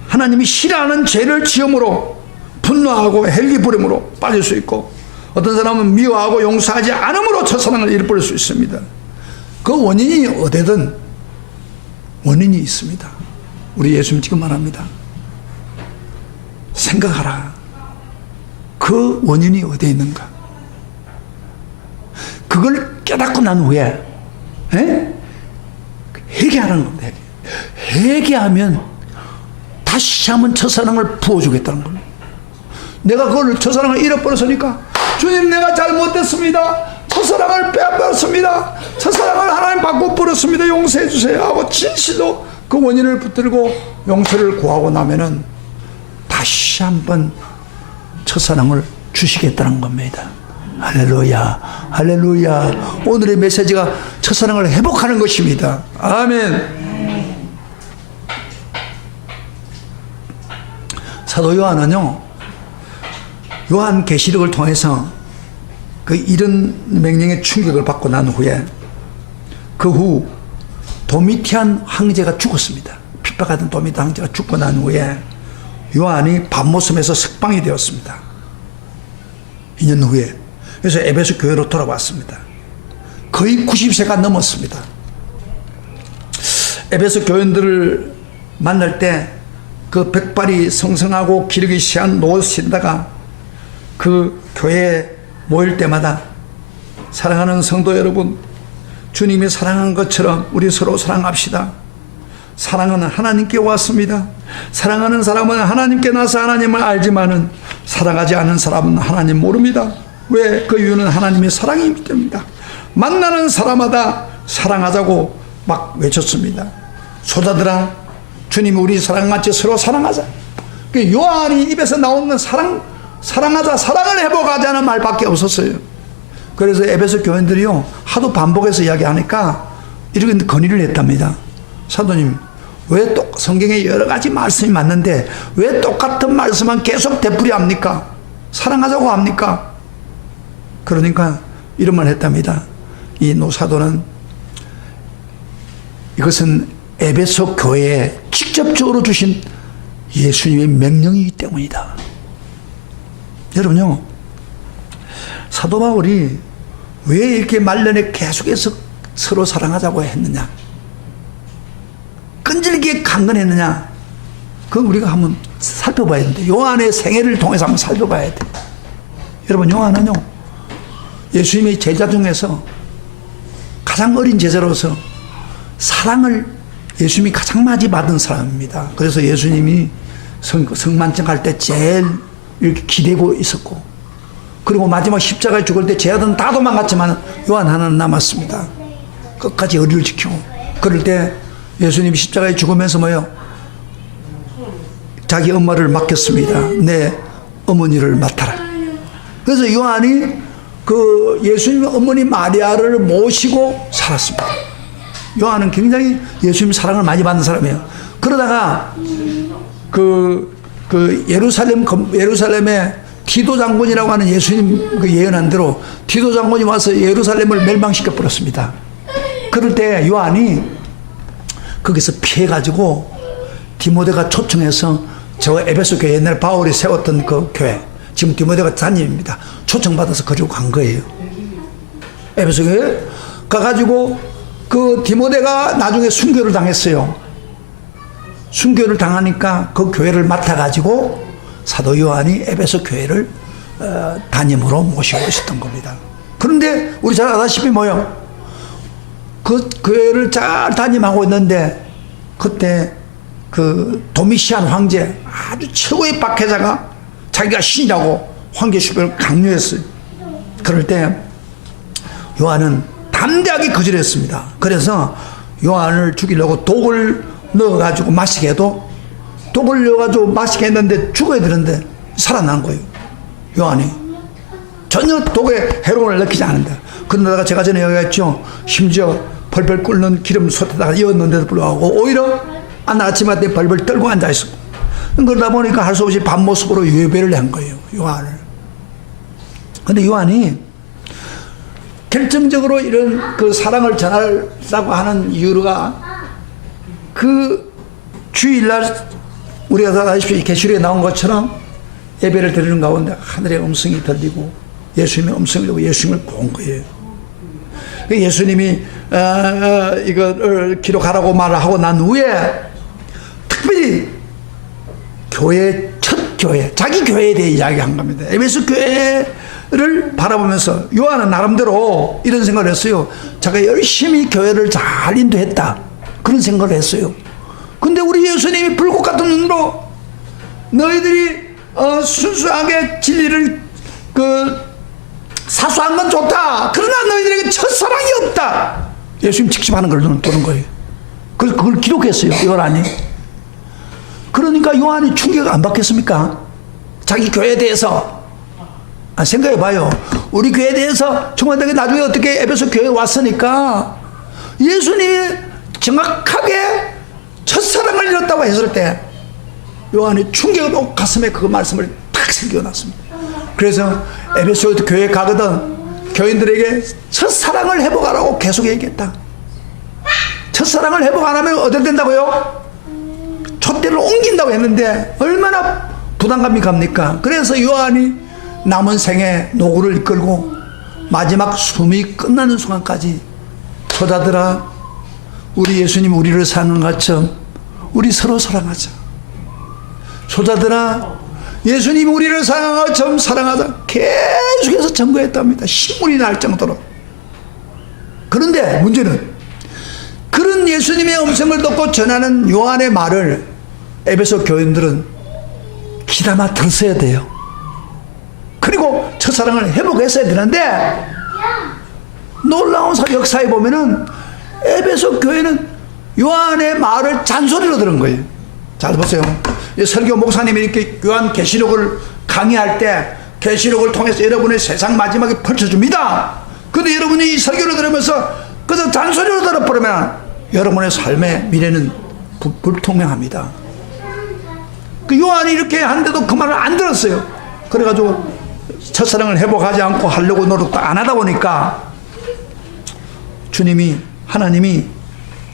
하나님이 싫어하는 죄를 지음으로 분노하고 헬기 부림으로 빠질 수 있고, 어떤 사람은 미워하고 용서하지 않음으로 첫사랑을 잃어버릴 수 있습니다. 그 원인이 어디든 원인이 있습니다. 우리 예수님 지금 말합니다. 생각하라. 그 원인이 어디에 있는가? 그걸 깨닫고 난 후에 회개하는 겁니다. 회개하면 다시 한번 첫사랑을 부어주겠다는 겁니다. 내가 그걸 첫사랑을 잃어버렸으니까 주님, 내가 잘못됐습니다. 첫사랑을 빼앗겼습니다. 첫사랑을 하나님 바꿔버렸습니다. 용서해 주세요 하고 진실로 그 원인을 붙들고 용서를 구하고 나면은 다시 한번 첫사랑을 주시겠다는 겁니다. 할렐루야, 할렐루야. 오늘의 메시지가 첫사랑을 회복하는 것입니다. 아멘. 사도 요한은요, 요한 계시록을 통해서 그 이런 명령의 충격을 받고 난 후에 그 후 도미티안 황제가 죽었습니다. 핍박하던 도미티안 황제가 죽고 난 후에 요한이 밤모섬에서 석방이 되었습니다. 2년 후에. 그래서 에베소 교회로 돌아왔습니다. 거의 90세가 넘었습니다. 에베소 교인들을 만날 때 그 백발이 성성하고 기력이 시한 노신다가 그 교회에 모일 때마다, 사랑하는 성도 여러분, 주님이 사랑한 것처럼 우리 서로 사랑합시다. 사랑은 하나님께 왔습니다. 사랑하는 사람은 하나님께 나서 하나님을 알지만은 사랑하지 않은 사람은 하나님 모릅니다. 왜? 그 이유는 하나님의 사랑이기 때문입니다. 만나는 사람마다 사랑하자고 막 외쳤습니다. 소자들아, 주님이 우리 사랑같이 서로 사랑하자. 요한이 입에서 나오는 건 사랑하자, 사랑을 회복하자는 말밖에 없었어요. 그래서 에베소 교인들이요, 하도 반복해서 이야기하니까 이렇게 건의를 했답니다. 사도님, 왜 또 성경에 여러 가지 말씀이 맞는데 왜 똑같은 말씀만 계속 되풀이 합니까? 사랑하자고 합니까? 그러니까 이런 말 했답니다. 이 노사도는 이것은 에베소 교회에 직접적으로 주신 예수님의 명령이기 때문이다. 여러분요, 사도 바울이 왜 이렇게 말년에 계속해서 서로 사랑하자고 했느냐, 끈질기게 강건했느냐, 그건 우리가 한번 살펴봐야 되는데, 요한의 생애를 통해서 한번 살펴봐야 돼. 여러분, 요한은요, 예수님의 제자 중에서 가장 어린 제자로서 사랑을 예수님이 가장 많이 받은 사람입니다. 그래서 예수님이 성만찬 갈 때 제일 이렇게 기대고 있었고, 그리고 마지막 십자가에 죽을 때 제자들은 다 도망갔지만 요한 하나는 남았습니다. 끝까지 의리를 지키고. 그럴 때 예수님이 십자가에 죽으면서 뭐요? 자기 엄마를 맡겼습니다. 내 어머니를 맡아라. 그래서 요한이 그 예수님의 어머니 마리아를 모시고 살았습니다. 요한은 굉장히 예수님 사랑을 많이 받는 사람이에요. 그러다가 예루살렘에 디도 장군이라고 하는 예수님 그 예언한 대로 디도 장군이 와서 예루살렘을 멸망시켜 버렸습니다. 그럴 때 요한이 거기서 피해가지고 디모데가 초청해서 저 에베소 교회, 옛날 바울이 세웠던 그 교회, 지금 디모데가 담임입니다. 초청받아서 그리고 간 거예요. 에베소 교회 가가지고 그 디모데가 나중에 순교를 당했어요. 순교를 당하니까 그 교회를 맡아가지고 사도 요한이 에베소 교회를 담임으로 모시고 있었던 겁니다. 그런데 우리 잘 아다시피 뭐요? 그 교회를 잘 담임하고 있는데 그때 그 도미시안 황제, 아주 최고의 박해자가 자기가 신이라고 황제 수배를 강요했어요. 그럴 때 요한은 담대하게 거절했습니다. 그래서 요한을 죽이려고 독을 넣어가지고 마시게 해도, 독을 넣어가지고 마시게 했는데 죽어야 되는데 살아난 거예요. 요한이 전혀 독에 해로움을 느끼지 않는다. 그러다가 제가 전에 얘기했죠. 심지어 벌벌 끓는 기름 솥에다가 이었는데도 불구하고 오히려 아침에 때 벌벌 떨고 앉아있었고, 그러다 보니까 할 수 없이 밤모습으로 예배를 한 거예요, 요한을. 근데 요한이 결정적으로 이런 그 사랑을 전하려고 하는 이유가 그 주일날 우리가 다 아시다시피 계시록에 나온 것처럼 예배를 드리는 가운데 하늘의 음성이 들리고 예수님의 음성이 들리고 예수님을 본 거예요. 예수님이 이걸 기록하라고 말을 하고 난 후에 특별히 교회, 첫 교회, 자기 교회에 대해 이야기한 겁니다. 에베소 교회를 바라보면서 요한은 나름대로 이런 생각을 했어요. 자기가 열심히 교회를 잘 인도했다, 그런 생각을 했어요. 근데 우리 예수님이 불꽃 같은 눈으로 너희들이 순수하게 진리를 사수한 건 좋다, 그러나 너희들에게 첫사랑이 없다, 예수님 직접 하는 걸 눈을 뜨는 거예요. 그래서 그걸 기록했어요, 요한이. 그러니까 요한이 충격을 안 받겠습니까? 자기 교회에 대해서. 생각해 봐요. 우리 교회에 대해서 정말 나중에 어떻게 에베소 교회에 왔으니까 예수님이 정확하게 첫사랑을 잃었다고 했을 때 요한이 충격으로 가슴에 그 말씀을 탁 새겨놨습니다. 그래서 에베소 교회에 가거든 교인들에게 첫사랑을 회복하라고 계속 얘기했다. 첫사랑을 회복 안 하면 어떻게 된다고요? 촛대를 옮긴다고 했는데 얼마나 부담감이 갑니까? 그래서 요한이 남은 생에 노고를 이끌고 마지막 숨이 끝나는 순간까지, 저자들아, 우리 예수님 우리를 사랑한 것처럼 우리 서로 사랑하자. 소자들아, 예수님 우리를 사랑한 것처럼 사랑하자. 계속해서 전거했답니다. 신물이 날 정도로. 그런데 문제는 그런 예수님의 음성을 듣고 전하는 요한의 말을 에베소 교인들은 귀담아 들었어야 돼요. 그리고 첫사랑을 회복했어야 되는데, 놀라운 역사에 보면은 에베소 교회는 요한의 말을 잔소리로 들은 거예요. 잘 보세요. 설교 목사님이 이렇게 요한 계시록을 강의할 때 계시록을 통해서 여러분의 세상 마지막에 펼쳐줍니다. 근데 여러분이 이 설교를 들으면서 그래서 잔소리로 들어버리면 여러분의 삶의 미래는 불투명합니다. 그 요한이 이렇게 한데도 그 말을 안 들었어요. 그래가지고 첫사랑을 회복하지 않고 하려고 노력도 안 하다 보니까 주님이, 하나님이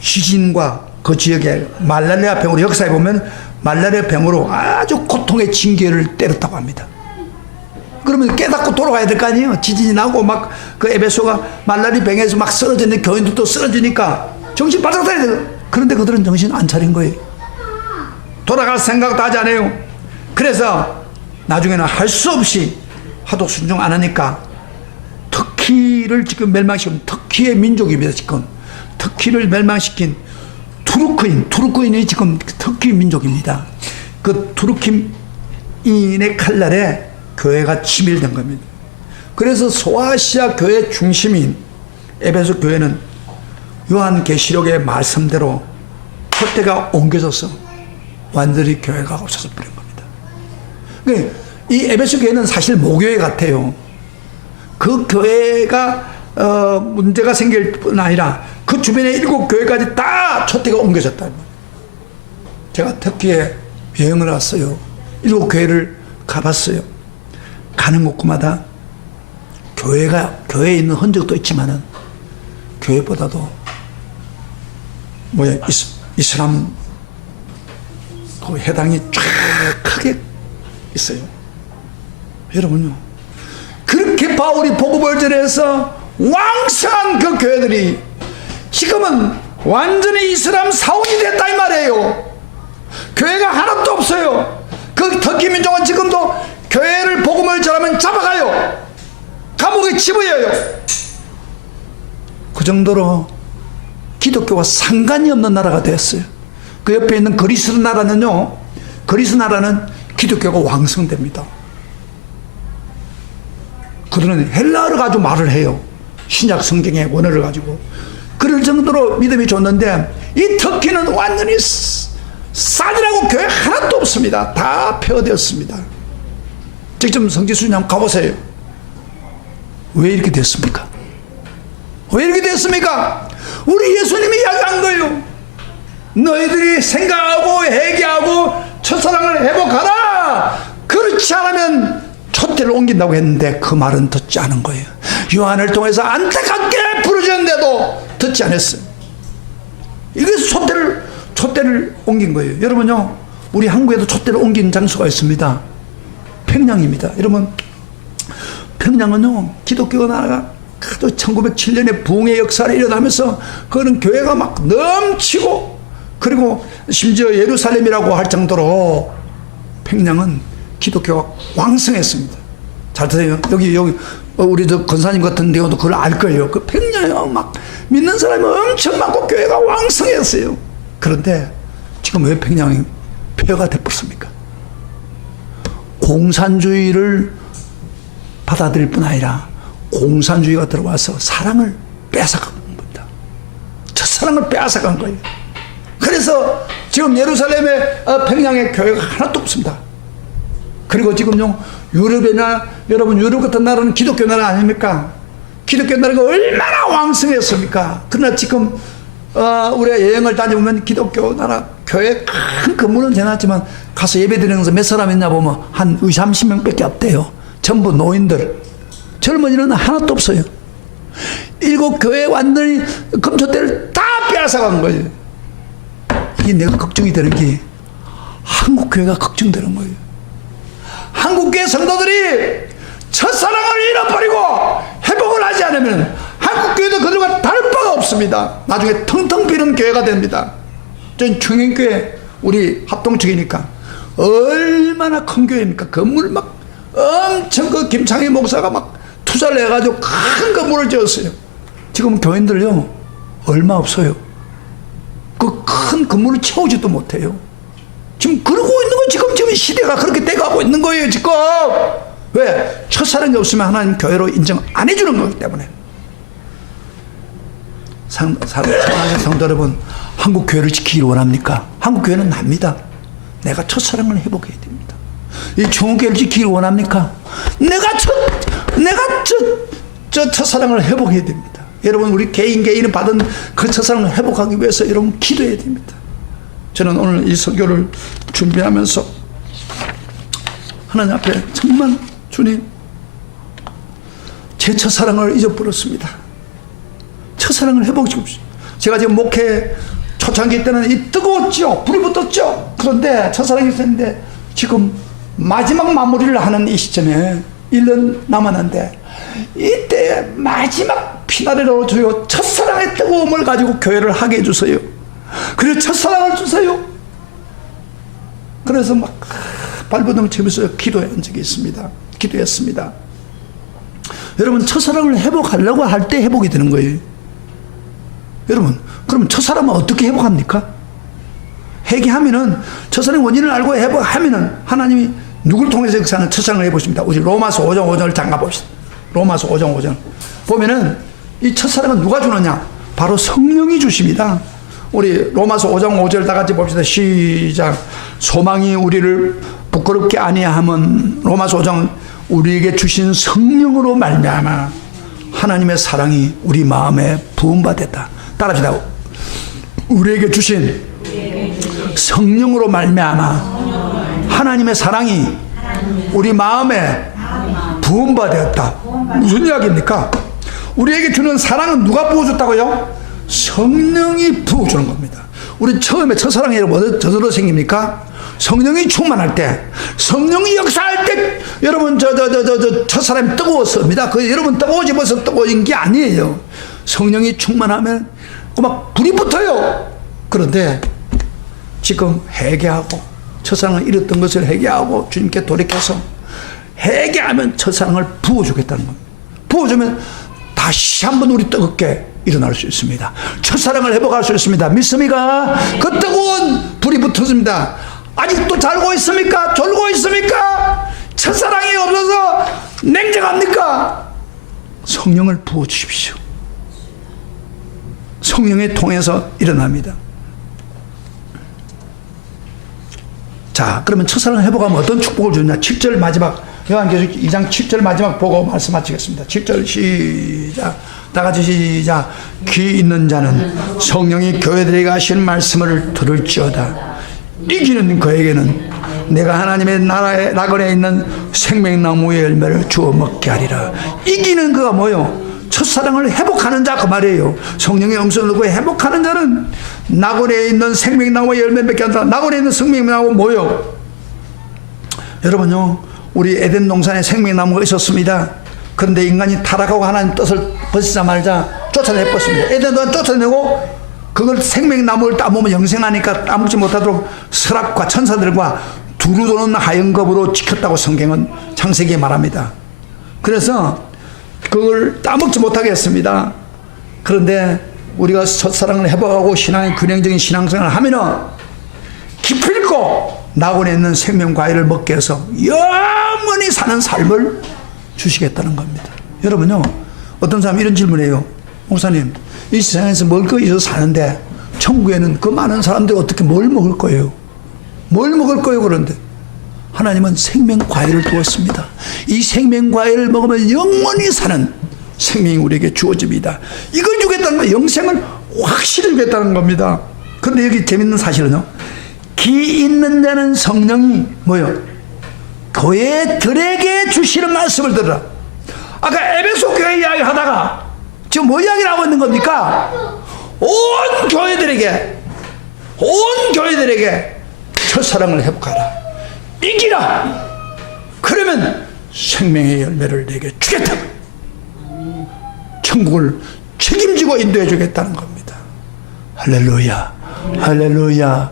지진과 그 지역에 말라리아 병으로, 역사에 보면 말라리아 병으로 아주 고통의 징계를 때렸다고 합니다. 그러면 깨닫고 돌아가야 될 거 아니에요. 지진이 나고 막 그 에베소가 말라리아 병에서 막 쓰러지는 교인들도 쓰러지니까 정신 바짝 차려야 돼요. 그런데 그들은 정신 안 차린 거예요. 돌아갈 생각도 하지 않아요. 그래서 나중에는 할 수 없이 하도 순종 안 하니까 터키를 지금 멸망시킨, 터키의 민족입니다. 지금 터키를 멸망시킨 투르크인이 지금 터키 민족입니다. 그 투르키인의 칼날에 교회가 치밀된 겁니다. 그래서 소아시아 교회 중심인 에베소 교회는 요한계시록의 말씀대로 촛대가 옮겨져서 완전히 교회가 없어져 버린 겁니다. 그러니까 이 에베소 교회는 사실 모교회 같아요. 그 교회가 문제가 생길 뿐 아니라 그 주변에 7교회까지 다 촛대가 옮겨졌다. 제가 터키에 여행을 왔어요. 7교회를 가봤어요. 가는 곳마다 교회에 있는 흔적도 있지만은 교회보다도 이슬람 그 회당이 쫙하게 있어요. 여러분요, 그렇게 바울이 복음을 전해서 왕성한 그 교회들이 지금은 완전히 이슬람 사원이 됐다 이 말이에요. 교회가 하나도 없어요. 그 터키 민족은 지금도 교회를 복음을 전하면 잡아가요. 감옥에 집어여요. 그 정도로 기독교와 상관이 없는 나라가 됐어요. 그 옆에 있는 그리스 나라는요, 그리스 나라는 기독교가 왕성됩니다. 그들은 헬라어를 가지고 말을 해요. 신약 성경의 원어를 가지고. 그럴 정도로 믿음이 좋는데 이 터키는 완전히 싸늘하고 교회 하나도 없습니다. 다 폐허되었습니다. 직접 성지순례 한번 가보세요. 왜 이렇게 됐습니까? 왜 이렇게 됐습니까? 우리 예수님이 이야기한 거예요. 너희들이 생각하고 회개하고 첫사랑을 회복하라. 그렇지 않으면 촛대를 옮긴다고 했는데 그 말은 듣지 않은 거예요. 요한을 통해서 안타깝게 부르짖었는데도 듣지 않았어요. 이래서 촛대를 옮긴 거예요. 여러분요, 우리 한국에도 촛대를 옮긴 장소가 있습니다. 평양입니다. 여러분, 평양은요, 기독교 나라가 1907년에 부흥의 역사를 일어나면서 그거는 교회가 막 넘치고, 그리고 심지어 예루살렘이라고 할 정도로 평양은 기독교가 왕성했습니다. 잘 드세요. 여기 우리 저 권사님 같은 경우도 그걸 알 거예요. 그 평양에 막 믿는 사람이 엄청 많고 교회가 왕성했어요. 그런데 지금 왜 평양이 폐허가 돼버렸습니까? 공산주의를 받아들일 뿐 아니라 공산주의가 들어와서 사랑을 빼앗아간 겁니다. 첫사랑을 빼앗아간 거예요. 그래서 지금 예루살렘의 평양에 교회가 하나도 없습니다. 그리고 지금요, 유럽이나 여러분 유럽 같은 나라는 기독교 나라 아닙니까? 기독교 나라가 얼마나 왕성했습니까? 그러나 지금 우리가 여행을 다녀보면 기독교 나라 교회 큰 건물은 해놨지만 가서 예배드리면서 몇 사람 있나 보면 한 20, 30명밖에 없대요. 전부 노인들. 젊은이는 하나도 없어요. 7교회 완전히 금초대를 다 빼앗아간 거예요. 이게 내가 걱정이 되는 게 한국 교회가 걱정되는 거예요. 한국 교회 성도들이 첫사랑을 잃어버리고 회복을 하지 않으면 한국 교회도 그들과 다를 바가 없습니다. 나중에 텅텅 비는 교회가 됩니다. 전 충행교회 우리 합동측이니까 얼마나 큰 교회입니까? 건물 막 엄청 그 김창희 목사가 막 투자를 해가지고 큰 건물을 지었어요. 지금 교인들요 얼마 없어요. 그 큰 건물을 채우지도 못해요. 지금 그러고 있는 거 지금 시대가 그렇게 돼가고 있는 거예요. 지금 왜? 첫사랑이 없으면 하나님 교회로 인정 안 해주는 거기 때문에. 사랑하는 성도 여러분, 한국 교회를 지키기를 원합니까? 한국 교회는 납니다. 내가 첫사랑을 회복해야 됩니다. 이 중국교회를 지키기를 원합니까? 내가 첫사랑을 회복해야 됩니다. 여러분 우리 개인이 받은 그 첫사랑을 회복하기 위해서 여러분 기도해야 됩니다. 저는 오늘 이 설교를 준비하면서 하나님 앞에 정말 주님, 제 첫사랑을 잊어버렸습니다. 첫사랑을 회복해 주십시오. 제가 지금 목회 초창기 때는 이 뜨거웠죠. 불이 붙었죠. 그런데 첫사랑이 있었는데 지금 마지막 마무리를 하는 이 시점에 1년 남았는데 이때 마지막 피나래로 주여 첫사랑의 뜨거움을 가지고 교회를 하게 해주세요. 그래서 첫사랑을 주세요. 그래서 막 발버둥 치면서 기도한 적이 있습니다. 기도했습니다. 여러분 첫사랑을 회복하려고 할 때 회복이 되는 거예요. 여러분 그럼 첫사랑은 어떻게 회복합니까? 회개하면은 첫사랑의 원인을 알고 회복하면은 하나님이 누굴 통해서 역사하는 첫사랑을 해보십니다. 우리 로마서 5장 5절을 잠가 봅시다. 로마서 5장 5절 보면은 이 첫사랑은 누가 주느냐? 바로 성령이 주십니다. 우리 로마서 5장 5절 다 같이 봅시다. 시작. 소망이 우리를 부끄럽게 아니하면 로마서 5장 우리에게 주신 성령으로 말미암아 하나님의 사랑이 우리 마음에 부음받았다. 따라합시다. 우리에게 주신 성령으로 말미암아 하나님의 사랑이 우리 마음에 부음받았다. 무슨 이야기입니까? 우리에게 주는 사랑은 누가 부어줬다고요? 성령이 부어주는 겁니다. 우리 처음에 첫사랑이 저절로 생깁니까? 성령이 충만할 때, 성령이 역사할 때, 여러분, 첫사람이 뜨거웠습니다. 그 여러분 뜨거워지면서 뜨거워진 게 아니에요. 성령이 충만하면, 막 불이 붙어요. 그런데, 지금 회개하고, 첫사랑을 잃었던 것을 회개하고, 주님께 돌이켜서, 회개하면 첫사랑을 부어주겠다는 겁니다. 부어주면, 다시 한번 우리 뜨겁게 일어날 수 있습니다. 첫사랑을 회복할 수 있습니다. 믿습니까? 그 뜨거운 불이 붙었습니다. 아직도 잘고 있습니까? 졸고 있습니까? 첫사랑이 없어서 냉정합니까? 성령을 부어주십시오. 성령에 통해서 일어납니다. 자, 그러면 첫사랑을 회복하면 어떤 축복을 주느냐? 7절 마지막, 요한계시록 2장 7절 마지막 보고 말씀 마치겠습니다. 7절 시작. 다 같이 시작. 귀 있는 자는 성령이 교회들에게 하신 말씀을 들을지어다. 이기는 그에게는 내가 하나님의 나라의 낙원에 있는 생명나무의 열매를 주어 먹게 하리라. 이기는 그가 뭐요? 첫사랑을 회복하는 자 그 말이에요. 성령의 음성을 듣고 회복하는 자는 낙원에 있는 생명나무의 열매밖에 안 나. 낙원에 있는 생명나무 뭐요? 여러분요, 우리 에덴 동산에 생명나무가 있었습니다. 그런데 인간이 타락하고 하나님 뜻을 벗자마자 쫓아내버렸습니다. 에덴 동산 쫓아내고 그걸 생명나무를 따먹으면 영생하니까 따먹지 못하도록 서랍과 천사들과 두루 도는 하얀겁으로 지켰다고 성경은 창세기에 말합니다. 그래서 그걸 따먹지 못하게 했습니다. 그런데 우리가 첫사랑을 회복하고 신앙의 균형적인 신앙생활을 하면은 기필코 낙원에 있는 생명과일을 먹게 해서 영원히 사는 삶을 주시겠다는 겁니다. 여러분요, 어떤 사람이 이런 질문해요. 목사님, 이 세상에서 먹을 거 있어서 사는데 천국에는 그 많은 사람들이 어떻게 뭘 먹을 거예요? 뭘 먹을 거예요? 그런데 하나님은 생명과일을 두었습니다. 이 생명과일을 먹으면 영원히 사는 생명이 우리에게 주어집니다. 이걸 주겠다는 거, 영생을 확실히 주겠다는 겁니다. 그런데 여기 재밌는 사실은요, 귀 있는 자는 성령이 뭐요? 교회들에게 주시는 말씀을 들으라. 아까 에베소 교회 이야기 하다가 지금 뭐 이야기를 하고 있는 겁니까? 온 교회들에게 첫사랑을 회복하라. 이기라. 그러면 생명의 열매를 내게 주겠다. 천국을 책임지고 인도해 주겠다는 겁니다. 할렐루야. 할렐루야.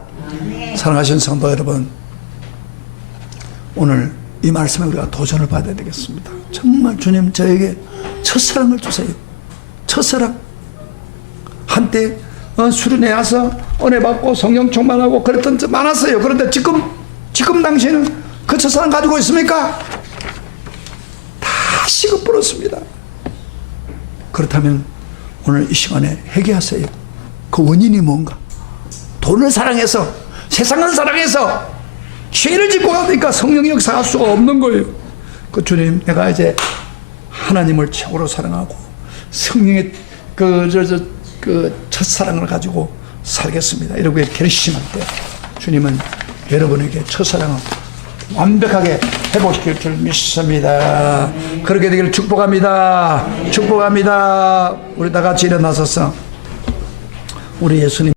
사랑하시는 성도 여러분, 오늘 이 말씀에 우리가 도전을 받아야 되겠습니다. 정말 주님 저에게 첫사랑을 주세요. 첫사랑. 한때 수련회 와서 은혜 받고 성령 충만하고 그랬던 적 많았어요. 그런데 지금 당시에는 그 첫사랑 가지고 있습니까? 다 식어버렸습니다. 그렇다면 오늘 이 시간에 회개하세요. 그 원인이 뭔가? 돈을 사랑해서, 세상을 사랑해서 죄를 짓고 가니까 성령의 역사할 수가 없는 거예요. 그 주님, 내가 이제 하나님을 최고로 사랑하고 성령의 그 첫사랑을 가지고 살겠습니다. 이러고 결심할 때 주님은 여러분에게 첫사랑을 완벽하게 회복시킬 줄 믿습니다. 그렇게 되기를 축복합니다. 축복합니다. 우리 다 같이 일어나서서 우리 예수님